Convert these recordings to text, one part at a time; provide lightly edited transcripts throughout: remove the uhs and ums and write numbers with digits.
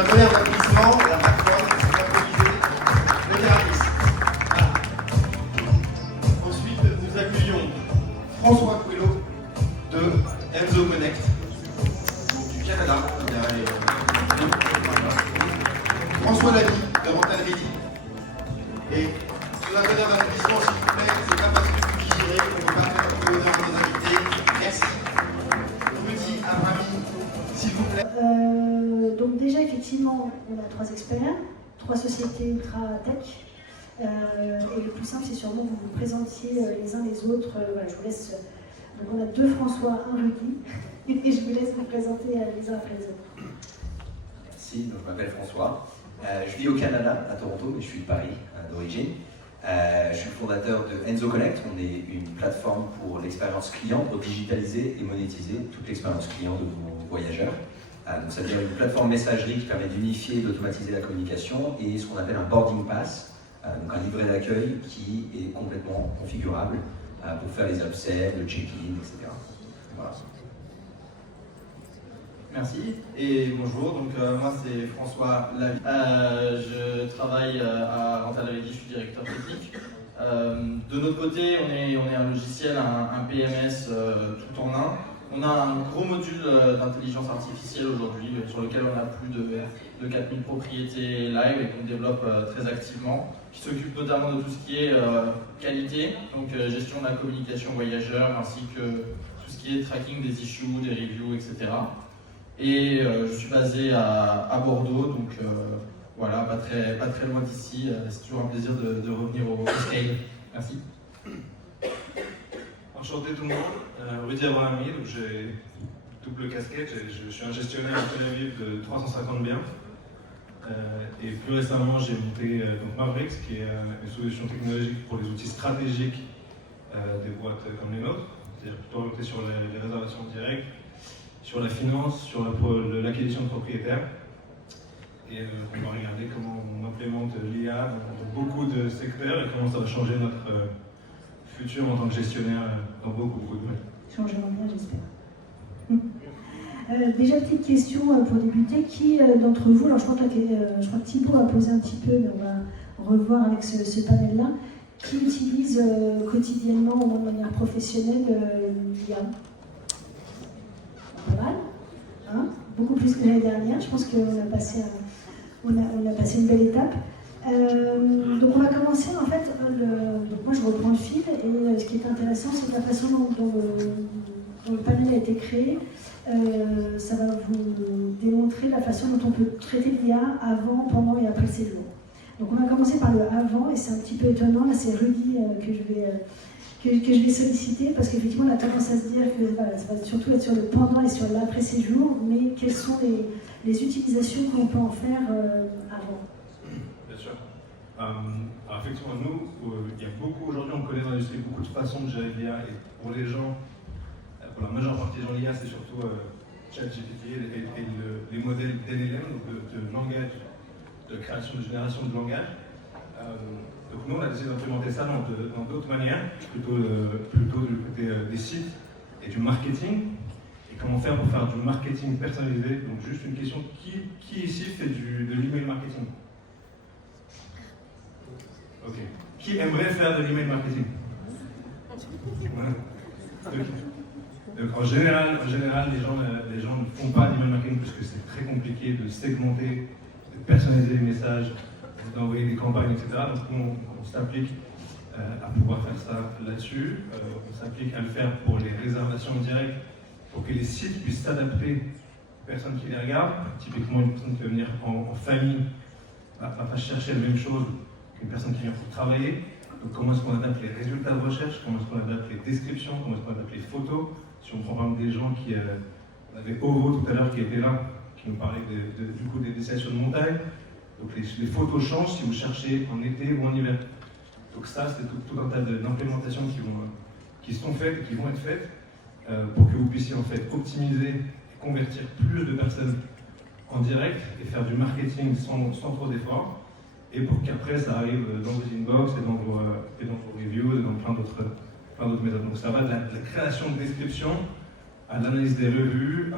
un tonnerre d'applaudissements, la plateforme, c'est applaudissé le Thératis. Voilà. Ensuite, nous accueillons François Coelho de Enzo Connect, donc du Canada. François Lamy de Rental Midi. Et sous un tonnerre d'applaudissements, s'il vous plaît, c'est pas parce que vous qui gérez qu'on ne peut pas faire tout l'honneur à nos invités. Merci. Petit Abrami, s'il vous plaît. Donc déjà, effectivement, on a 3 experts, 3 sociétés ultra-tech. Et le plus simple, c'est sûrement que vous vous présentiez les uns les autres. Voilà, je vous laisse. Donc on a 2 François, 1 Rudy. Et je vous laisse vous présenter les uns après les autres. Merci, donc je m'appelle François. Je vis au Canada, à Toronto, mais je suis de Paris d'origine. Je suis le fondateur de Enzo Connect. On est une plateforme pour l'expérience client, pour digitaliser et monétiser toute l'expérience client de nos voyageurs. Donc ça veut dire une plateforme messagerie qui permet d'unifier et d'automatiser la communication et ce qu'on appelle un boarding pass, donc un livret d'accueil qui est complètement configurable pour faire les upsells, le check-in, etc. Voilà. Merci et bonjour, donc moi c'est François Lavie. Je travaille à Rental Midi, je suis directeur technique. De notre côté, on est un logiciel, un PMS tout en un. On a un gros module d'intelligence artificielle aujourd'hui sur lequel on a plus de 4000 propriétés live et qu'on développe très activement, qui s'occupe notamment de tout ce qui est qualité, donc gestion de la communication voyageur ainsi que tout ce qui est tracking des issues, des reviews, etc. Et je suis basé à Bordeaux, donc voilà, pas très loin d'ici. C'est toujours un plaisir de revenir au scale. Merci. Enchanté tout le monde, Rudy Abrahami, donc j'ai double casquette, je suis un gestionnaire à Tel Aviv de 350 biens. Et plus récemment j'ai monté donc Mavericks, qui est une solution technologique pour les outils stratégiques des boîtes comme les nôtres, c'est-à-dire plutôt orienté sur les réservations directes, sur la finance, sur l'acquisition de propriétaires. Et on va regarder comment on implémente l'IA dans beaucoup de secteurs et comment ça va changer notre futur en tant que gestionnaire dans beaucoup de domaines. Changement bien, j'espère. Déjà, petite question pour débuter. Qui d'entre vous, alors je crois que Thibaut a posé un petit peu, mais on va revoir avec ce panel-là, qui utilise quotidiennement ou de manière professionnelle l'IA? Pas mal, hein, beaucoup plus que l'année dernière. Je pense qu'on a passé une belle étape. Donc on va commencer en fait, donc moi je reprends le fil et ce qui est intéressant c'est que la façon dont le panel a été créé, ça va vous démontrer la façon dont on peut traiter l'IA avant, pendant et après le séjour. Donc on va commencer par le avant et c'est un petit peu étonnant, là c'est Rudy que je vais solliciter parce qu'effectivement on a tendance à se dire que voilà, ça va surtout être sur le pendant et sur l'après séjour, mais quelles sont les utilisations qu'on peut en faire avant? Bien sûr. Alors effectivement, nous, il y a beaucoup, aujourd'hui on connaît dans l'industrie beaucoup de façons de gérer l'IA et pour les gens, pour la majeure partie des gens, l'IA c'est surtout ChatGPT et les modèles d'LLM, donc de langage, de création, de génération de langage. Donc nous on a décidé d'implémenter ça dans d'autres manières, plutôt du côté des sites et du marketing. Et comment faire pour faire du marketing personnalisé? Donc juste une question, qui ici fait de l'email marketing? Ok. Qui aimerait faire de l'email marketing? Donc en général, les gens ne font pas d'email marketing parce que c'est très compliqué de segmenter, de personnaliser les messages, d'envoyer des campagnes, etc. Donc on s'applique à pouvoir faire ça là-dessus. On s'applique à le faire pour les réservations directes, pour que les sites puissent s'adapter aux personnes qui les regardent. Typiquement, une personne qui va venir en famille ne va pas chercher la même chose qu'une personne qui vient pour travailler. Donc comment est-ce qu'on adapte les résultats de recherche, comment est-ce qu'on adapte les descriptions, comment est-ce qu'on adapte les photos. Si on prend par exemple des gens qui... on avait Ovo tout à l'heure qui était là, qui nous parlait du coup des destinations de montagne. Donc les photos changent si vous cherchez en été ou en hiver. Donc ça, c'est tout un tas d'implémentations qui sont faites et qui vont être faites pour que vous puissiez en fait optimiser et convertir plus de personnes en direct et faire du marketing sans trop d'efforts. Et pour qu'après ça arrive dans vos inbox et dans vos reviews et dans plein d'autres méthodes. Donc ça va de la création de description à l'analyse des revues,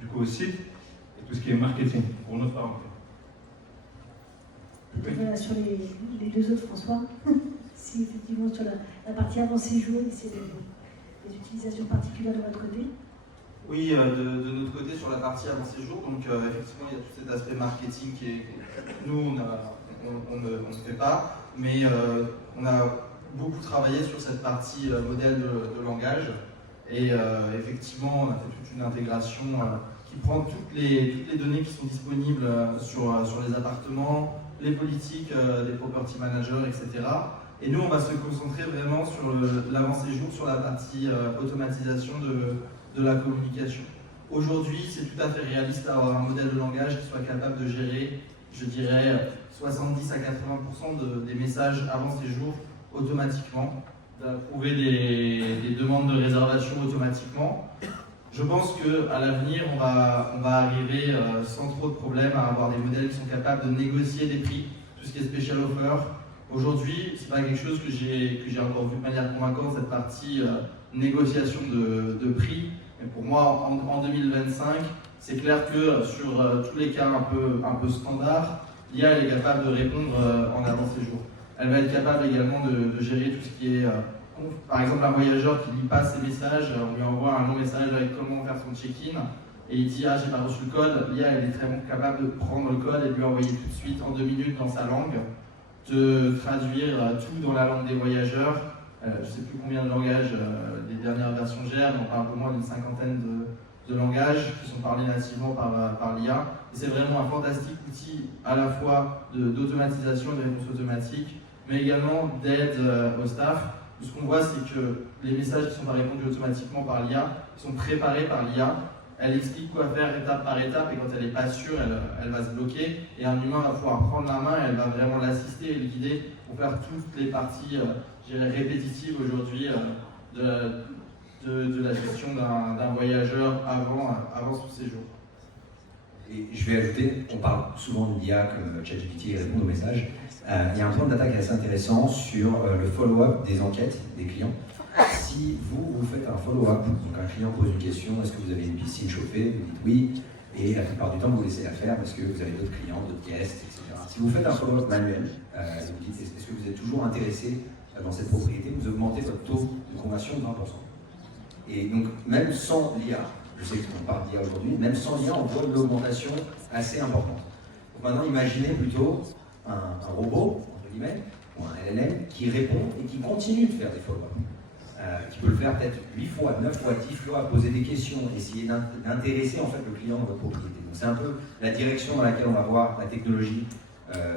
du coup au site. Et tout ce qui est marketing, pour notre part. Voilà, sur les deux autres, François, si effectivement sur la partie avant-séjour, c'est des utilisations particulières de votre côté. Oui, de notre côté, sur la partie avant-séjour, donc effectivement, il y a tout cet aspect marketing nous, on ne fait pas, mais on a beaucoup travaillé sur cette partie modèle de langage, et effectivement, on a fait toute une intégration qui prend toutes les données qui sont disponibles sur les appartements, les politiques des property managers, etc. Et nous, on va se concentrer vraiment sur l'avant-séjour, sur la partie automatisation de la communication. Aujourd'hui, c'est tout à fait réaliste d'avoir un modèle de langage qui soit capable de gérer, je dirais, 70 à 80% des messages avant-séjour automatiquement, d'approuver des demandes de réservation automatiquement. Je pense qu'à l'avenir, on va arriver sans trop de problèmes à avoir des modèles qui sont capables de négocier des prix, tout ce qui est special offer. Aujourd'hui, c'est pas quelque chose que j'ai encore vu de manière convaincante, cette partie négociation de prix. Mais pour moi, en 2025, c'est clair que sur tous les cas un peu standards, l'IA est capable de répondre en avant-séjour. Elle va être capable également de gérer tout ce qui est, par exemple, un voyageur qui lui passe ses messages, on lui envoie un long message avec comment faire son check-in, et il dit « Ah, j'ai pas reçu le code », l'IA elle est très capable de prendre le code et de lui envoyer tout de suite, en 2 minutes, dans sa langue, de traduire tout dans la langue des voyageurs. Je ne sais plus combien de langages les dernières versions gèrent, mais on parle un peu moins d'une 50aine de langages qui sont parlés nativement par l'IA. Et c'est vraiment un fantastique outil à la fois d'automatisation et de réponse automatique, mais également d'aide au staff. Ce qu'on voit, c'est que les messages qui ne sont pas répondus automatiquement par l'IA sont préparés par l'IA. Elle explique quoi faire étape par étape, et quand elle n'est pas sûre, elle va se bloquer. Et un humain va pouvoir prendre la main et elle va vraiment l'assister et le guider pour faire toutes les parties répétitives aujourd'hui de la gestion d'un voyageur avant son séjour. Et je vais ajouter, on parle souvent de l'IA comme ChatGPT répond aux messages. Il y a un point d'attaque assez intéressant sur le follow-up des enquêtes des clients. Si vous faites un follow-up, donc un client pose une question, est-ce que vous avez une piscine chauffée, vous dites oui, et la plupart du temps vous laissez la faire parce que vous avez d'autres clients, d'autres guests, etc. Si vous faites un follow-up manuel, vous dites est-ce que vous êtes toujours intéressé dans cette propriété, vous augmentez votre taux de conversion de 20%. Et donc même sans l'IA, je sais qu'on parle d'IA aujourd'hui, même sans l'IA, on voit une augmentation assez importante. Donc maintenant, imaginez plutôt un robot, entre guillemets, ou un LLM, qui répond et qui continue de faire des follow-up. Qui peut le faire peut-être 8 fois, 9 fois, 10 fois, poser des questions, essayer d'intéresser en fait le client dans votre propriété. Donc c'est un peu la direction dans laquelle on va voir la technologie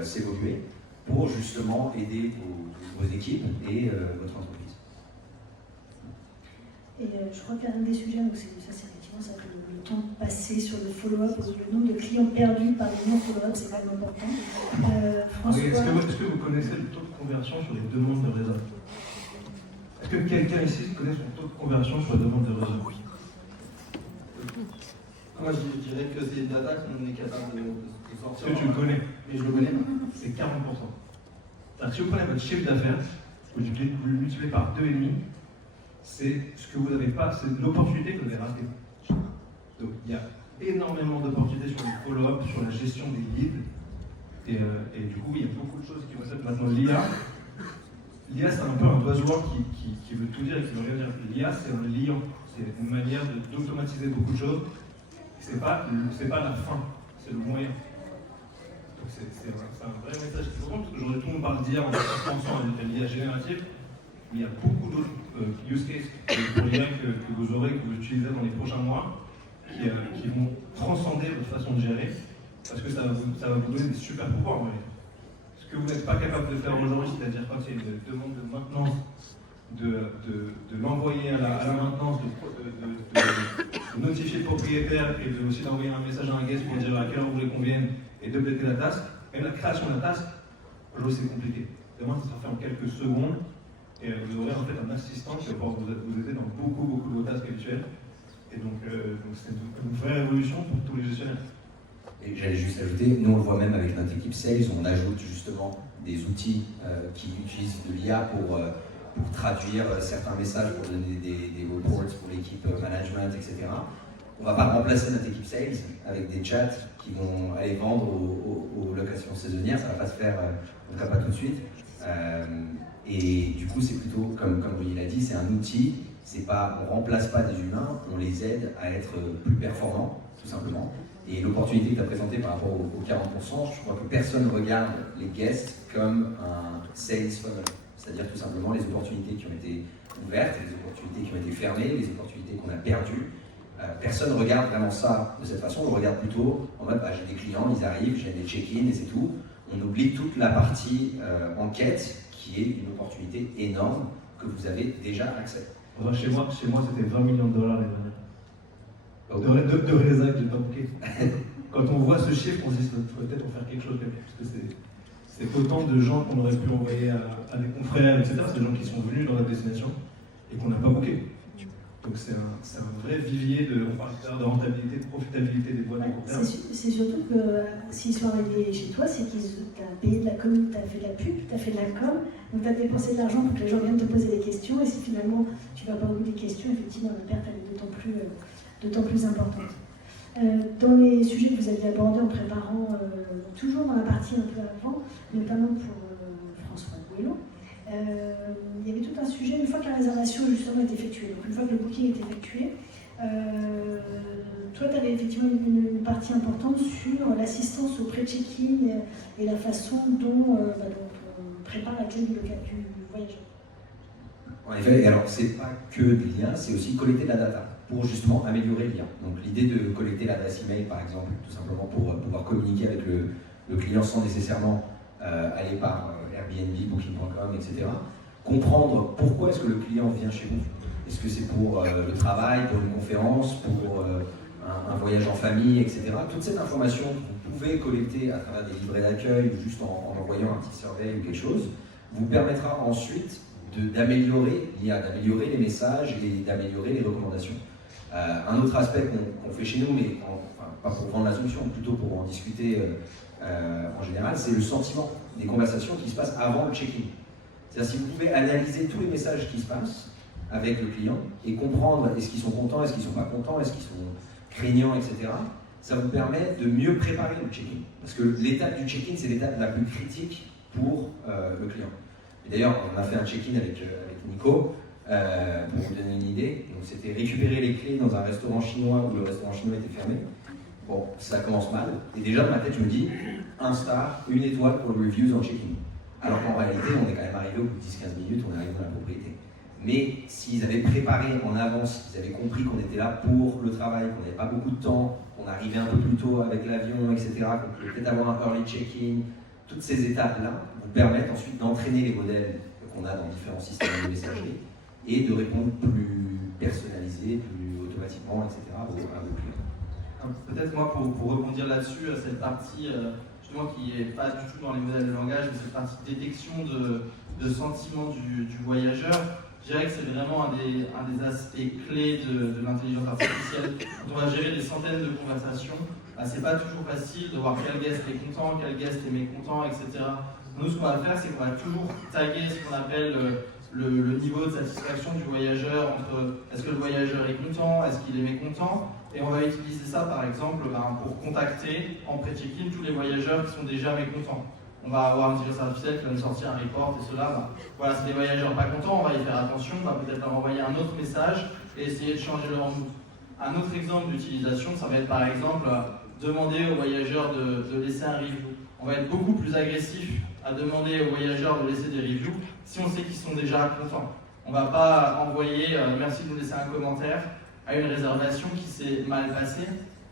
s'évoluer pour justement aider vos équipes et votre entreprise. Et je crois qu'un des sujets, donc c'est effectivement ça, que le temps passé sur le follow-up, le nombre de clients perdus par les non-follow-up, c'est quand même important. François... Est-ce que vous connaissez le taux de conversion sur les demandes de réseau? Est-ce que quelqu'un ici connaît son taux de conversion sur la demande de réseau? Moi, je dirais que c'est une data qu'on est capable de sortir. Est-ce que tu le connais? Mais je le connais pas. C'est 40%. Si vous prenez votre chiffre d'affaires, vous le multipliez par 2,5, c'est ce que vous n'avez pas, c'est l'opportunité que vous avez ratée. Donc il y a énormément d'opportunités sur le follow-up, sur la gestion des leads, et du coup il y a beaucoup de choses qui vont être maintenant l'IA. L'IA c'est un peu un buzzword qui veut tout dire et qui veut rien dire. L'IA c'est un liant, c'est une manière d'automatiser beaucoup de choses. C'est pas la fin, c'est le moyen. Donc c'est un vrai message qui se compte, parce qu'aujourd'hui tout le monde parle d'IA en pensant à l'IA générative. Il y a beaucoup d'autres use cases pour l'IA que vous aurez, que vous utiliserez dans les prochains mois, qui vont transcender votre façon de gérer, parce que ça va vous donner des super pouvoirs. Ce que vous n'êtes pas capable de faire aujourd'hui, c'est-à-dire quand il y a une demande de maintenance, de l'envoyer à la maintenance, de notifier le propriétaire et aussi d'envoyer un message à un guest pour dire à quelle heure vous voulez qu'on vienne et d'updater la task, même la création de la task, aujourd'hui c'est compliqué. Demain, ça sera fait en quelques secondes. Et vous aurez en fait un assistant qui va pouvoir vous aider dans beaucoup de vos tâches habituelles. Et donc c'est une vraie révolution pour tous les gestionnaires. Et j'allais juste ajouter, nous on le voit même avec notre équipe Sales, on ajoute justement des outils qui utilisent de l'IA pour traduire certains messages, pour donner des reports pour l'équipe management, etc. on ne va pas remplacer notre équipe sales avec des chats qui vont aller vendre aux locations saisonnières, ça ne va pas se faire, en tout cas pas tout de suite. Et du coup, c'est plutôt, comme Willy l'a dit, c'est un outil, on ne remplace pas des humains, on les aide à être plus performants, tout simplement. Et l'opportunité que tu as présentée par rapport aux 40%, je crois que personne ne regarde les guests comme un sales funnel, c'est-à-dire tout simplement les opportunités qui ont été ouvertes, les opportunités qui ont été fermées, les opportunités qu'on a perdues. Personne ne regarde vraiment ça de cette façon, on le regarde plutôt en mode j'ai des clients, ils arrivent, j'ai des check-in et c'est tout. On oublie toute la partie enquête qui est une opportunité énorme que vous avez déjà accès. Enfin, chez moi c'était 20 millions de dollars l'année dernière. De résa que j'ai pas booké. Quand on voit ce chiffre, on se dit qu'il faudrait peut-être en faire quelque chose, parce que c'est autant de gens qu'on aurait pu envoyer à des confrères, etc. C'est des gens qui sont venus dans notre destination et qu'on n'a pas booké. Donc c'est un vrai vivier on parle de rentabilité, de profitabilité des boîtes de court terme. C'est surtout que s'ils sont arrivés chez toi, c'est qu'ils t'ont payé de la com, tu as fait de la pub, tu as fait de la com, donc tu as dépensé de l'argent pour que les gens viennent te poser des questions, et si finalement tu ne vas pas au bout des questions, effectivement la perte elle est d'autant plus importante. Dans les sujets que vous aviez abordés en préparant, toujours dans la partie un peu avant, notamment pour François Gouello, il y avait tout un sujet, une fois que la réservation justement est effectuée, donc une fois que le booking est effectué, toi tu avais effectivement une partie importante sur l'assistance au pré-check-in et la façon dont on prépare la clé du voyageur. En effet, alors c'est pas que des liens, c'est aussi collecter de la data pour justement améliorer le lien. Donc l'idée de collecter l'adresse email par exemple, tout simplement pour pouvoir communiquer avec le client sans nécessairement aller par Airbnb, Booking.com, etc. Comprendre pourquoi est-ce que le client vient chez vous. Est-ce que c'est pour le travail, pour une conférence, pour un voyage en famille, etc. Toute cette information que vous pouvez collecter à travers des livrets d'accueil ou juste en envoyant un petit survey ou quelque chose, vous permettra ensuite d'améliorer l'IA, d'améliorer les messages et d'améliorer les recommandations. Un autre aspect qu'on fait chez nous, mais pas pour vendre la solution, plutôt pour en discuter en général, c'est le sentiment des conversations qui se passent avant le check-in. C'est-à-dire si vous pouvez analyser tous les messages qui se passent avec le client et comprendre est-ce qu'ils sont contents, est-ce qu'ils ne sont pas contents, est-ce qu'ils sont craignants, etc., ça vous permet de mieux préparer le check-in. Parce que l'étape du check-in, c'est l'étape la plus critique pour le client. Et d'ailleurs, on a fait un check-in avec Nico, pour vous donner une idée. Donc c'était récupérer les clés dans un restaurant chinois où le restaurant chinois était fermé. Bon, ça commence mal. Et déjà dans ma tête, je me dis, 1 star, 1 étoile pour le reviews en check-in. Alors qu'en réalité, on est quand même arrivé au bout de 10-15 minutes, on est arrivé dans la propriété. Mais s'ils avaient préparé en avance, s'ils avaient compris qu'on était là pour le travail, qu'on n'avait pas beaucoup de temps, qu'on arrivait un peu plus tôt avec l'avion, etc., qu'on pouvait peut-être avoir un early check-in, toutes ces étapes-là vous permettent ensuite d'entraîner les modèles qu'on a dans différents systèmes de messagerie et de répondre plus personnalisé, plus automatiquement, etc., à vos clients. Peut-être moi, pour rebondir là-dessus, cette partie justement qui n'est pas du tout dans les modèles de langage, mais cette partie de détection de sentiments du voyageur, je dirais que c'est vraiment un des aspects clés de l'intelligence artificielle. Quand on va gérer des centaines de conversations, c'est pas toujours facile de voir quel guest est content, quel guest est mécontent, etc. Nous, ce qu'on va faire, c'est qu'on va toujours taguer ce qu'on appelle le niveau de satisfaction du voyageur entre est-ce que le voyageur est content, est-ce qu'il est mécontent, et on va utiliser ça par exemple pour contacter en pré-check-in tous les voyageurs qui sont déjà mécontents. On va avoir une intelligence artificielle qui va nous sortir un report et cela, voilà, c'est des voyageurs pas contents, on va y faire attention, on va peut-être leur envoyer un autre message et essayer de changer leur mood. Un autre exemple d'utilisation, ça va être par exemple demander aux voyageurs de laisser un review. On va être beaucoup plus agressif à demander aux voyageurs de laisser des reviews si on sait qu'ils sont déjà contents. On ne va pas envoyer merci de nous laisser un commentaire à une réservation qui s'est mal passée.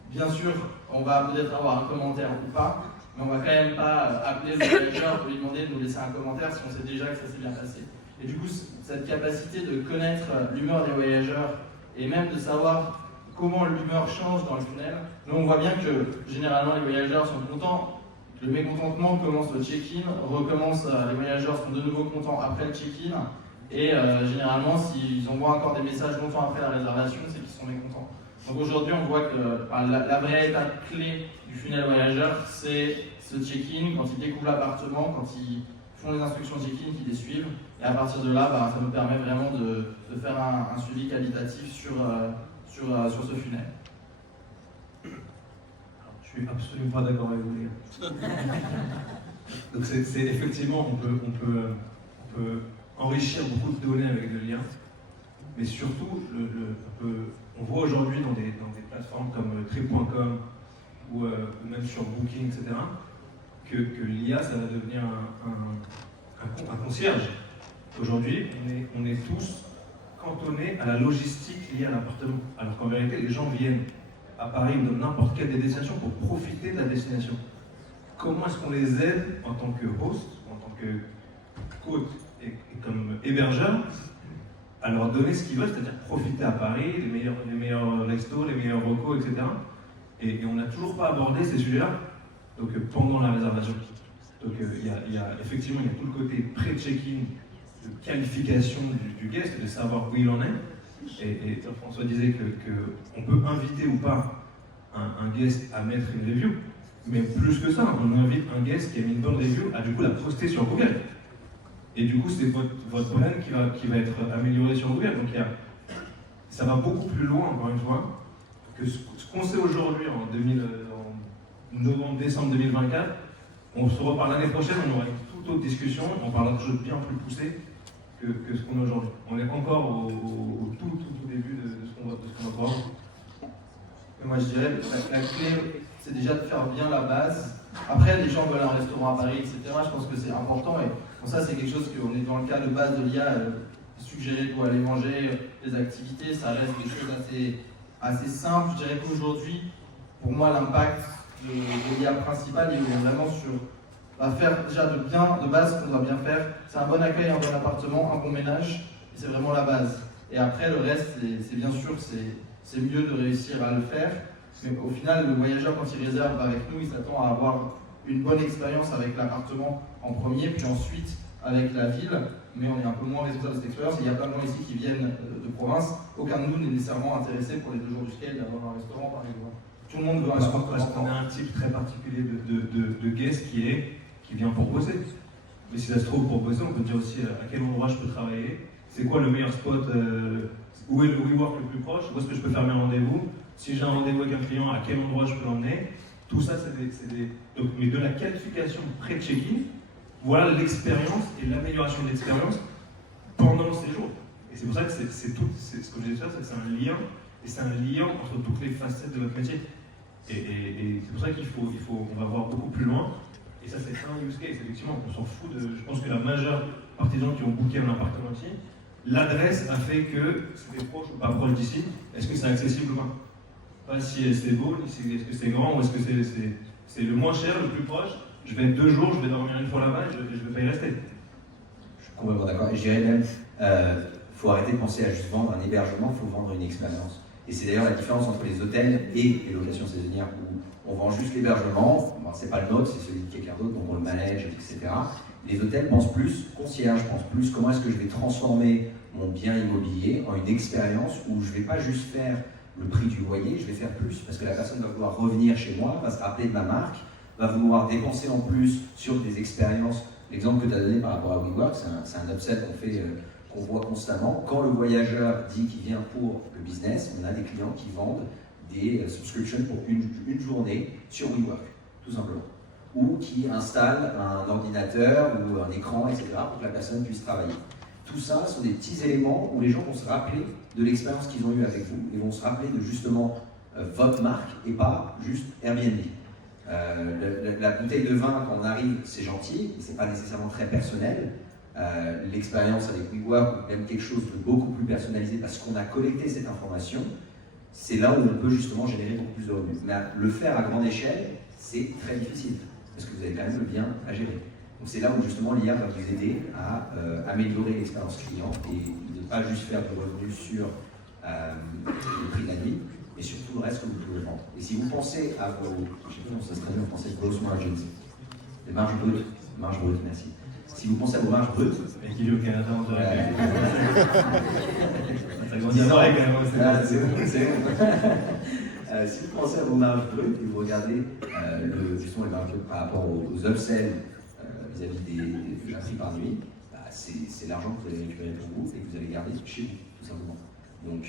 Bien sûr, on va peut-être avoir un commentaire ou pas, mais on ne va quand même pas appeler le voyageur pour lui demander de nous laisser un commentaire si on sait déjà que ça s'est bien passé. Et du coup, cette capacité de connaître l'humeur des voyageurs et même de savoir comment l'humeur change dans le tunnel, nous on voit bien que généralement les voyageurs sont contents. Le mécontentement commence au check-in, recommence, les voyageurs sont de nouveau contents après le check-in, et généralement s'ils envoient encore des messages longtemps après la réservation, c'est qu'ils sont mécontents. Donc aujourd'hui on voit que la vraie étape clé du funnel voyageur, c'est ce check-in, quand ils découvrent l'appartement, quand ils font les instructions check-in, qu'ils les suivent, et à partir de là, ça nous permet vraiment de faire un suivi qualitatif sur ce funnel. Je suis absolument pas d'accord avec vous, les gars. Donc c'est effectivement, on peut enrichir beaucoup de données avec de l'IA, mais surtout, on voit aujourd'hui dans des plateformes comme Trip.com ou même sur Booking, etc., que l'IA, ça va devenir un concierge. Aujourd'hui, on est tous cantonnés à la logistique liée à l'appartement, alors qu'en vérité, les gens viennent à Paris ou dans n'importe quelle des destinations pour profiter de la destination. Comment est-ce qu'on les aide en tant que host, en tant que hôte et comme hébergeur à leur donner ce qu'ils veulent, c'est-à-dire profiter à Paris, les meilleurs restos, les meilleurs recos, etc. Et on n'a toujours pas abordé ces sujets-là donc, pendant la réservation. Donc effectivement, il y a tout le côté pré-check-in, de qualification du guest, de savoir où il en est. Et François disait qu'on peut inviter ou pas un guest à mettre une review, mais plus que ça, on invite un guest qui a mis une bonne review à du coup la poster sur Google. Et du coup, c'est votre brand qui va être amélioré sur Google. Donc ça va beaucoup plus loin, encore une fois, que ce qu'on sait aujourd'hui en novembre, décembre 2024. On se reparle l'année prochaine, on aura une toute autre discussion, on parlera de choses bien plus poussées que ce qu'on a aujourd'hui. On est encore au tout début de ce qu'on va voir. Moi je dirais la clé, c'est déjà de faire bien la base. Après, les gens veulent un restaurant à Paris, etc. Je pense que c'est important. Et bon, ça, c'est quelque chose qu'on est dans le cas de base de l'IA. Suggérer où aller manger, les activités, ça reste des choses assez simples. Je dirais qu'aujourd'hui, pour moi, l'impact de l'IA principal, il est vraiment sur faire déjà de base ce qu'on doit bien faire. C'est un bon accueil, un bon appartement, un bon ménage. Et c'est vraiment la base. Et après, le reste, c'est bien sûr, c'est mieux de réussir à le faire. Mais au final, le voyageur, quand il réserve avec nous, il s'attend à avoir une bonne expérience avec l'appartement en premier, puis ensuite avec la ville. Mais on est un peu moins responsable de cette expérience. Et il y a plein de gens ici qui viennent de province. Aucun de nous n'est nécessairement intéressé pour les 2 jours du scale d'avoir un restaurant, par exemple. Tout le monde veut un appartement. Parce qu'on a un type très particulier de guest qui vient pour bosser. Mais si ça se trouve, pour bosser, on peut dire aussi à quel endroit je peux travailler, c'est quoi le meilleur spot, où est le WeWork le plus proche, où est-ce que je peux faire mes rendez-vous, si j'ai un rendez-vous avec un client, à quel endroit je peux l'emmener. Tout ça, donc, mais de la qualification pré-check-in, voilà l'expérience et l'amélioration de l'expérience pendant le séjour. Et c'est pour ça que c'est ce que je disais, c'est que c'est un lien, et c'est un lien entre toutes les facettes de notre métier. Et c'est pour ça on va voir beaucoup plus loin. Et ça, c'est un use case, effectivement. On s'en fout je pense que la majeure partie des gens qui ont booké un appartement ici, l'adresse a fait que c'était proche ou pas proche d'ici. Est-ce que c'est accessible ou pas? Pas si c'est beau, est-ce que c'est grand, ou est-ce que c'est le moins cher, le plus proche. Je vais être 2 jours, je vais dormir une fois là-bas et je ne vais pas y rester. Je suis complètement d'accord. Et je dirais même, faut arrêter de penser à juste vendre un hébergement, il faut vendre une expérience. Et c'est d'ailleurs la différence entre les hôtels et les locations saisonnières où on vend juste l'hébergement, c'est pas le nôtre, c'est celui de quelqu'un d'autre, donc on le manage, etc. Les hôtels pensent plus concierge, pensent plus comment est-ce que je vais transformer mon bien immobilier en une expérience où je ne vais pas juste faire le prix du loyer, je vais faire plus, parce que la personne va vouloir revenir chez moi, va se rappeler de ma marque, va vouloir dépenser en plus sur des expériences. L'exemple que tu as donné par rapport à WeWork, c'est un upsell qu'on voit constamment. Quand le voyageur dit qu'il vient pour le business, on a des clients qui vendent des subscriptions pour une journée sur WeWork, tout simplement. Ou qui installent un ordinateur ou un écran, etc., pour que la personne puisse travailler. Tout ça sont des petits éléments où les gens vont se rappeler de l'expérience qu'ils ont eue avec vous et vont se rappeler de justement votre marque et pas juste Airbnb. La bouteille de vin, quand on arrive, c'est gentil, mais c'est pas nécessairement très personnel. L'expérience avec WeWork, ou même quelque chose de beaucoup plus personnalisé parce qu'on a collecté cette information, c'est là où on peut justement générer beaucoup plus de revenus. Mais le faire à grande échelle, c'est très difficile parce que vous avez quand même le bien à gérer. Donc c'est là où justement l'IA va vous aider à améliorer l'expérience client et ne pas juste faire de revenus sur le prix de la nuit, mais sur tout le reste que vous pouvez vendre. Et si vous pensez à vos, je sais pas comment ça se traduit en français, gross margins, les marges brutes, merci. Si vous pensez à vos marges brutes, et qu'il est au Canada, on dirait ça grandit quand même, c'est bon. Si vous pensez à vos marges brutes et vous regardez justement les marges brutes par rapport aux upsells vis-à-vis des prix par nuit, c'est l'argent que vous allez récupérer pour vous et que vous allez garder chez vous, tout simplement. Donc,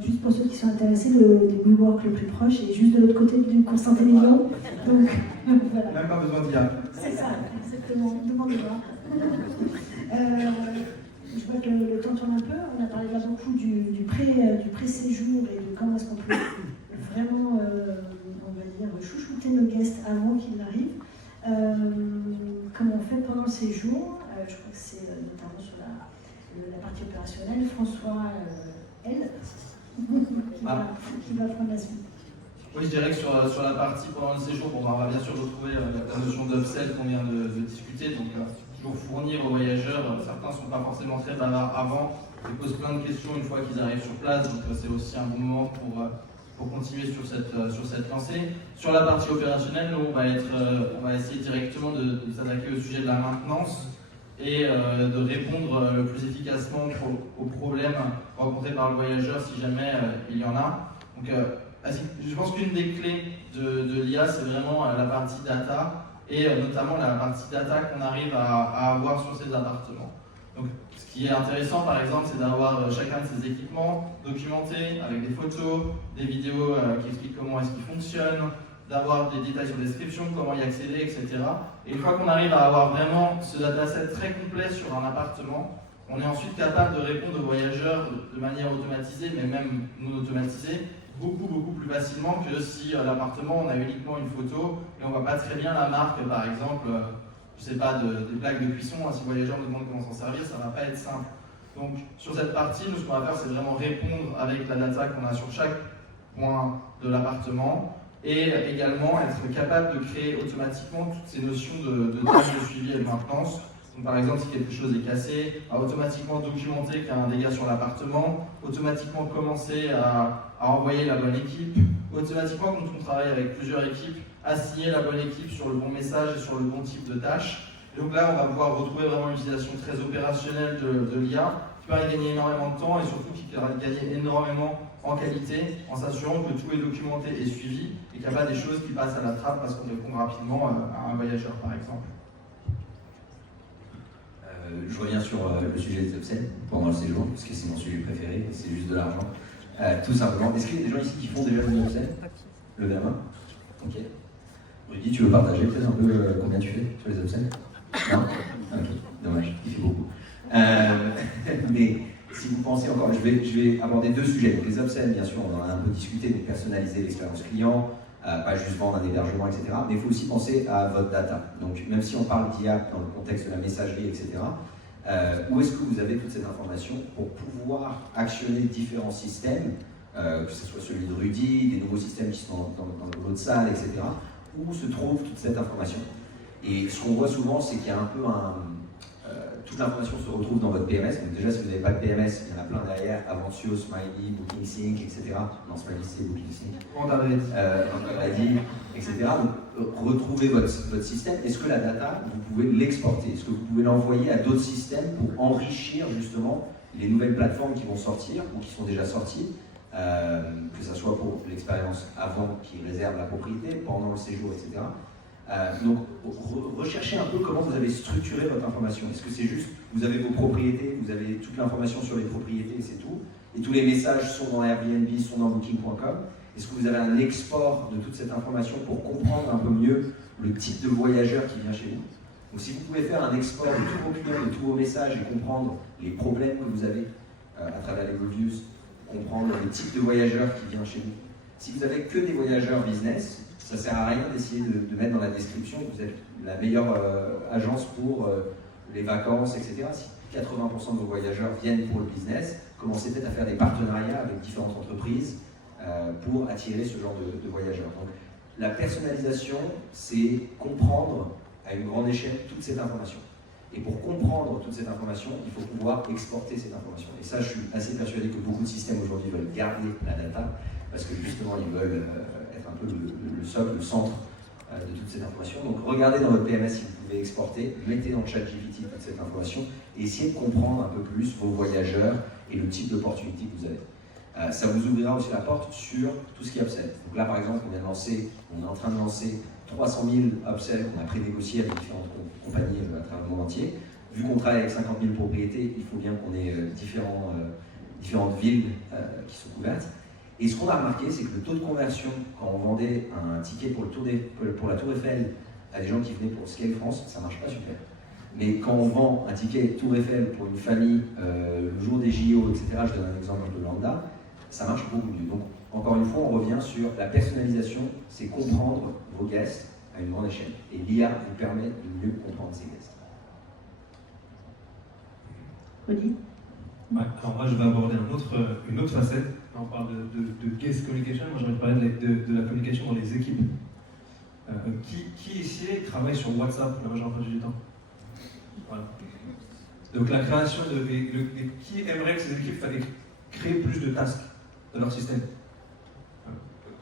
Juste pour ceux qui sont intéressés, le WeWork le plus proche est juste de l'autre côté du Constantin-Million. Donc, voilà. Même pas besoin d'y aller. C'est ça, exactement. Demandez-moi. Je vois que le temps tourne un peu. On a parlé là beaucoup du pré-séjour et de comment est-ce qu'on peut vraiment, on va dire, chouchouter nos guests avant qu'ils n'arrivent. Comment on fait pendant le séjour. Je crois que c'est notamment sur la partie opérationnelle. François, qui va prendre la suite. Oui, je dirais que sur la partie pendant le séjour, on va bien sûr retrouver la notion d'upsell qu'on vient de discuter. Donc, toujours fournir aux voyageurs, certains ne sont pas forcément très bavards avant, ils posent plein de questions une fois qu'ils arrivent sur place. Donc, c'est aussi un bon moment pour continuer sur cette lancée. Sur la partie opérationnelle, nous, on va essayer directement de s'attaquer au sujet de la maintenance et de répondre le plus efficacement aux problèmes rencontrés par le voyageur si jamais il y en a. Donc, je pense qu'une des clés de l'IA, c'est vraiment la partie data et notamment la partie data qu'on arrive à avoir sur ces appartements. Donc, ce qui est intéressant, par exemple, c'est d'avoir chacun de ces équipements documentés avec des photos, des vidéos qui expliquent comment est-ce qu'ils fonctionnent, d'avoir des détails sur la description, comment y accéder, etc. Et une fois qu'on arrive à avoir vraiment ce dataset très complet sur un appartement, on est ensuite capable de répondre aux voyageurs de manière automatisée, mais même non automatisée, beaucoup plus facilement que si l'appartement, on a uniquement une photo et on ne voit pas très bien la marque, par exemple, je sais pas, des plaques de cuisson. Si le voyageur nous demande comment s'en servir, ça ne va pas être simple. Donc sur cette partie, nous, ce qu'on va faire, c'est vraiment répondre avec la data qu'on a sur chaque point de l'appartement et également être capable de créer automatiquement toutes ces notions de tâches de suivi et de maintenance. Donc, par exemple, si quelque chose est cassé, à automatiquement documenter qu'il y a un dégât sur l'appartement, automatiquement commencer à envoyer la bonne équipe, automatiquement, quand on travaille avec plusieurs équipes, assigner la bonne équipe sur le bon message et sur le bon type de tâche. Et donc là, on va pouvoir retrouver vraiment une utilisation très opérationnelle de l'IA, qui permet de gagner énormément de temps et surtout qui permet de gagner énormément en qualité, en s'assurant que tout est documenté et suivi et qu'il n'y a pas des choses qui passent à la trappe parce qu'on répond rapidement à un voyageur, par exemple. Je reviens sur le sujet des upsells pendant le séjour, parce que c'est mon sujet préféré, c'est juste de l'argent. Tout simplement. Est-ce qu'il y a des gens ici qui font déjà des upsells? Levez la main. Ok. Rudy, tu veux partager peut-être un peu combien tu fais sur les upsells? Non? Ok, dommage, il fait beaucoup. Mais si vous pensez encore, je vais aborder deux sujets. Donc les upsells, bien sûr, on en a un peu discuté, donc personnaliser l'expérience client, pas juste vendre un hébergement, etc. Mais il faut aussi penser à votre data. Donc même si on parle d'IA dans le contexte de la messagerie, etc., où est-ce que vous avez toute cette information pour pouvoir actionner différents systèmes, que ce soit celui de Rudy, des nouveaux systèmes qui sont dans l'autre salle, etc., où se trouve toute cette information. Et ce qu'on voit souvent, c'est qu'il y a un peu toute l'information se retrouve dans votre PMS. Donc déjà, si vous n'avez pas de PMS, il y en a plein derrière, Aventio, Smiley, Booking Sync, etc. Non, Smiley, c'est Booking Sync. On l'a dit, etc. Donc, retrouvez votre système. Est-ce que la data, vous pouvez l'exporter? Est-ce que vous pouvez l'envoyer à d'autres systèmes pour enrichir justement les nouvelles plateformes qui vont sortir ou qui sont déjà sorties, que ce soit pour l'expérience avant qui réserve la propriété, pendant le séjour, etc. Donc, recherchez un peu comment vous avez structuré votre information. Est-ce que c'est juste, vous avez vos propriétés, vous avez toute l'information sur les propriétés et c'est tout, et tous les messages sont dans Airbnb, sont dans Booking.com. Est-ce que vous avez un export de toute cette information pour comprendre un peu mieux le type de voyageur qui vient chez vous? Donc si vous pouvez faire un export de tous vos clients, de tous vos messages et comprendre les problèmes que vous avez à travers les reviews, comprendre le type de voyageur qui vient chez vous. Si vous n'avez que des voyageurs business, ça ne sert à rien d'essayer de mettre dans la description que vous êtes la meilleure agence pour les vacances, etc. Si 80% de vos voyageurs viennent pour le business, commencez peut-être à faire des partenariats avec différentes entreprises pour attirer ce genre de voyageurs. Donc, la personnalisation, c'est comprendre à une grande échelle toute cette information. Et pour comprendre toute cette information, il faut pouvoir exporter cette information. Et ça, je suis assez persuadé que beaucoup de systèmes aujourd'hui veulent garder la data parce que justement, ils veulent être un peu le socle, le centre de toute cette information. Donc, regardez dans votre PMS si vous pouvez exporter, mettez dans ChatGPT toute cette information et essayez de comprendre un peu plus vos voyageurs et le type d'opportunité que vous avez. Ça vous ouvrira aussi la porte sur tout ce qui est upsell. Donc là, par exemple, on est en train de lancer 300 000 upsells qu'on a pré-négociés avec différentes compagnies à travers le monde entier. Vu qu'on travaille avec 50 000 propriétés, il faut bien qu'on ait différents différentes villes qui sont couvertes. Et ce qu'on a remarqué, c'est que le taux de conversion, quand on vendait un ticket pour la Tour Eiffel à des gens qui venaient pour Scale France, ça ne marche pas super. Mais quand on vend un ticket Tour Eiffel pour une famille le jour des JO, etc., je donne un exemple de lambda, ça marche beaucoup mieux. Donc, encore une fois, on revient sur la personnalisation, c'est comprendre vos guests à une grande échelle. Et l'IA vous permet de mieux comprendre ces guests. Rudy? Ouais, alors moi, je vais aborder une autre facette. Là, on parle de guest communication. Moi, j'ai envie de parler de la communication dans les équipes. Qui ici travaille sur WhatsApp la majeure partie du temps? Voilà. Donc la création qui aimerait que ces équipes fallait créer plus de tasks de leur système?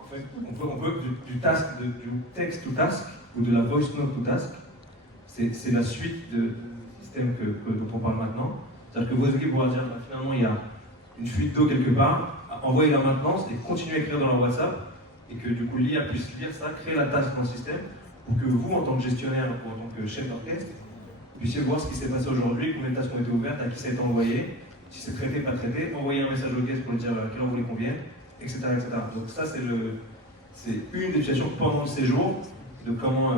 En fait, on peut du text to task ou de la voice note to task. C'est la suite du système dont on parle maintenant. C'est-à-dire que vos équipes pourront dire finalement il y a une fuite d'eau quelque part, envoyer la maintenance et continuer à écrire dans leur WhatsApp, et que du coup l'IA puisse lire ça, créer la task dans le système, pour que vous, en tant que gestionnaire ou en tant que chef d'orchestre, puissiez voir ce qui s'est passé aujourd'hui, combien de tasks ont été ouvertes, à qui ça a été envoyé, si c'est traité, pas traité, envoyer un message au guest pour lui dire à quelle heure vous les convient, etc., etc. Donc ça, c'est une des situations pendant le séjour de comment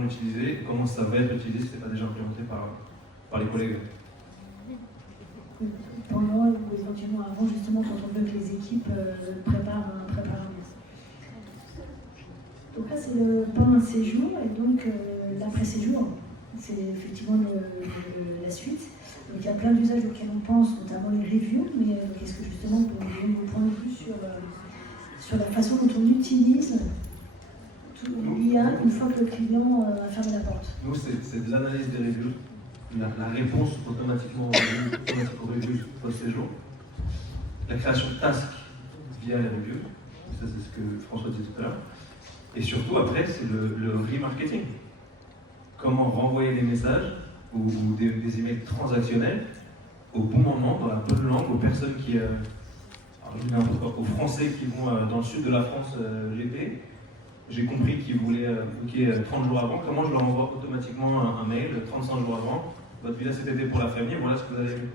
l'utiliser, et comment ça va être utilisé si ce n'est pas déjà implémenté par les collègues. Pendant ou éventuellement avant, justement, quand on veut que les équipes préparent un message. Donc là, c'est pendant le séjour, et donc l'après-séjour, c'est effectivement la suite. Donc il y a plein d'usages auxquels on pense, notamment les reviews, mais qu'est-ce que justement vous pouvez vous pointer plus sur la façon dont on utilise l'IA une fois que le client a fermé la porte? Nous, c'est de l'analyse des reviews, la réponse automatiquement aux reviews post-séjour, la création de tasks via les reviews, ça c'est ce que François disait tout à l'heure, et surtout après c'est le remarketing. Comment renvoyer des messages ou des emails transactionnels au bon moment, dans la bonne langue, aux personnes qui, aux Français qui vont dans le sud de la France l'été. J'ai compris qu'ils voulaient booker 30 jours avant. Comment je leur envoie automatiquement un mail 35 jours avant? Votre villa cet été pour la famille, voilà ce que vous avez vu.